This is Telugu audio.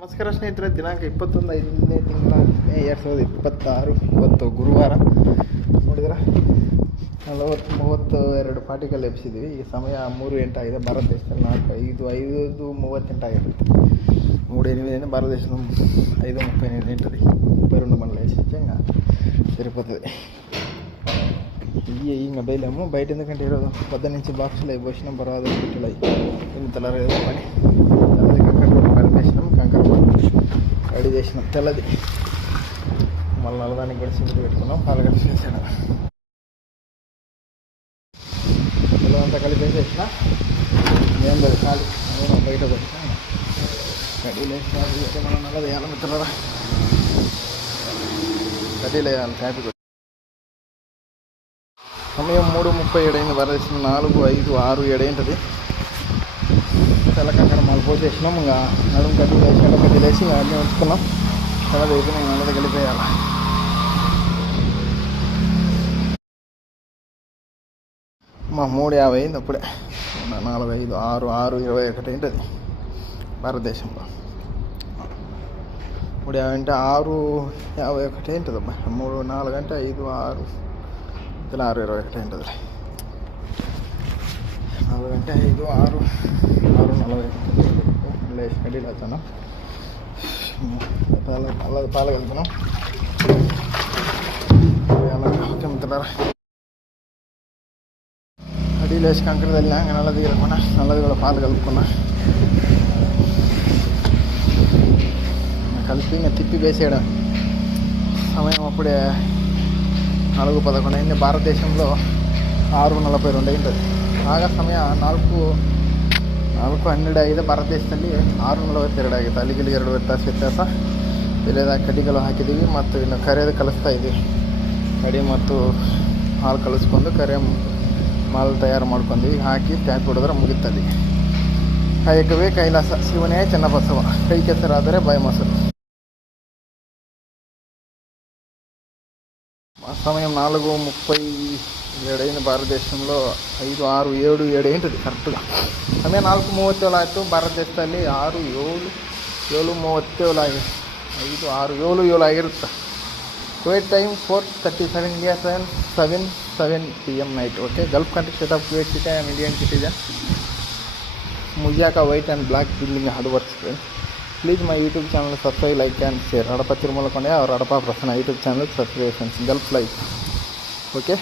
ನಮಸ್ಕಾರ ಸ್ನೇಹಿತರೆ, ದಿನಾಂಕ 21/5ನೇ ತಿಂಗಳ ಮೇ 2026 ಇವತ್ತು ಗುರುವಾರ. ನೋಡಿದ್ರೆ 40-32 ಪಾರ್ಟಿಕಲ್ ಎಬ್ಸಿದ್ವಿ. ಈ ಸಮಯ 3:08 ಆಗಿದೆ. ಭಾರತ ದೇಶದಲ್ಲಿ 5:38 ಆಗಿರುತ್ತೆ. 3:8 భారత దేశం 5:38 ఉంటుంది. 32 మండల వేసించంగా సరిపోతుంది. ఇంకా బయలేము. బయట ఎందుకంటే ఈరోజు పొద్దు నుంచి బాక్సులు అయిపోయినాం. బరాదు పిట్టలు అయ్యి తెల్లరేదో పని తెల్లది కలిపేసినాం. కంకర రెడీ చేసినాం తెల్లది. మళ్ళీ నల్లదానికి కూడా సింగిల్ పెట్టుకున్నాం. పాలు కలిసి వేసాడు. తెల్లదంతా కలిపేసేసిన ఏం లేదు, ఖాళీ బయట పెట్టినా కడ్డీలు వేసిన మనం నల్లది వేయాలి. మిత్రులరా, కడ్డీలు వేయాలి. హ్యాపీ సమయం 3:37 అయింది. భారతదేశం 4, 5, 6, 7 ఉంటుంది. తెల్లకంకర మళ్ళీ పోసేసినాం. ఇంకా నడుము కడ్డీలు వేసి కడ్డీలు వేసి ఇంకా అన్నీ ఉంచుకున్నాం. తెల్లది అయితే నేను నల్లది కలిపేయాలి. మా 3:50 అయింది అప్పుడే. 4, 5, 6, 6, 21 ఉంటుంది భారతదేశంలో. 3:50 అంటే 6:51 ఉంటుంది అబ్బా. 3, 4 అంటే 5, 6, 6:21 ఉంటుంది. 4 అంటే 5, 6, 6:40 లేచి కడ్డీలు వేస్తాను. పాలు కలుపుతున్నాం. ఓకే మిత్రులారా, కడ్డీలు వేసి కంకర తల్లినా. ఇంకా నల్లది కలుపుకున్నా. నల్లది కూడా పాలు కలుపుకున్నా. కలిపి ఇంకా తిప్పి వేసేయడం. సమయం అప్పుడే 4:11 అయింది. భారతదేశంలో 6:42 ఉంటుంది. ಆಗ ಸಮಯ 4:12 ಭಾರತದೇಶದಲ್ಲಿ 6:42 ಆಗಿದೆ. ಅಲ್ಲಿಗೆ 2 ವ್ಯತ್ಯಾಸ. ಬೆಲೆದ ಕಡ್ಡಿಗಳು ಹಾಕಿದ್ದೀವಿ ಮತ್ತು ಇನ್ನು ಕರಿಯೋದು ಕಲಿಸ್ತಾ ಇದ್ದೀವಿ. ಕಡಿ ಮತ್ತು ಹಾಲು ಕಲಿಸ್ಕೊಂಡು ಕರೆ ಮಾಲ್ ತಯಾರು ಮಾಡ್ಕೊಂಡ್ವಿ. ಹಾಕಿ ಟ್ಯಾಪ್ ಹೊಡೆದ್ರೆ ಮುಗಿತಲ್ಲಿ. ಕಾಯಕವೇ ಕೈಲಾಸ, ಶಿವನೇ ಚೆನ್ನಬಸವ. ಕೈ ಕೆಸರಾದರೆ ಬಾಯಿ ಮೊಸರು. సమయం 4:37 అయింది. భారతదేశంలో 5, 6, 7, 7 ఉంటుంది కరెక్ట్గా. సమయం 4:37 ಆಯಿತು. ಭಾರತದೇಶದಲ್ಲಿ 6, 7, 7:37 ಆಗಿದೆ. 5, 6, 7, 7 ಆಗಿರುತ್ತೆ. Kuwait time 4:37 India time 7 PM night. Okay, gulf country state of Kuwait city. I am Indian citizen. ಮುಜಿಯಾಕ white and black building hard works friends. Please my YouTube channel subscribe, like and share. Hadapa Tirumala Konde ಅವ್ರ Hadapa Prasanna YouTube channel subscribe friends. Gulf life. Okay.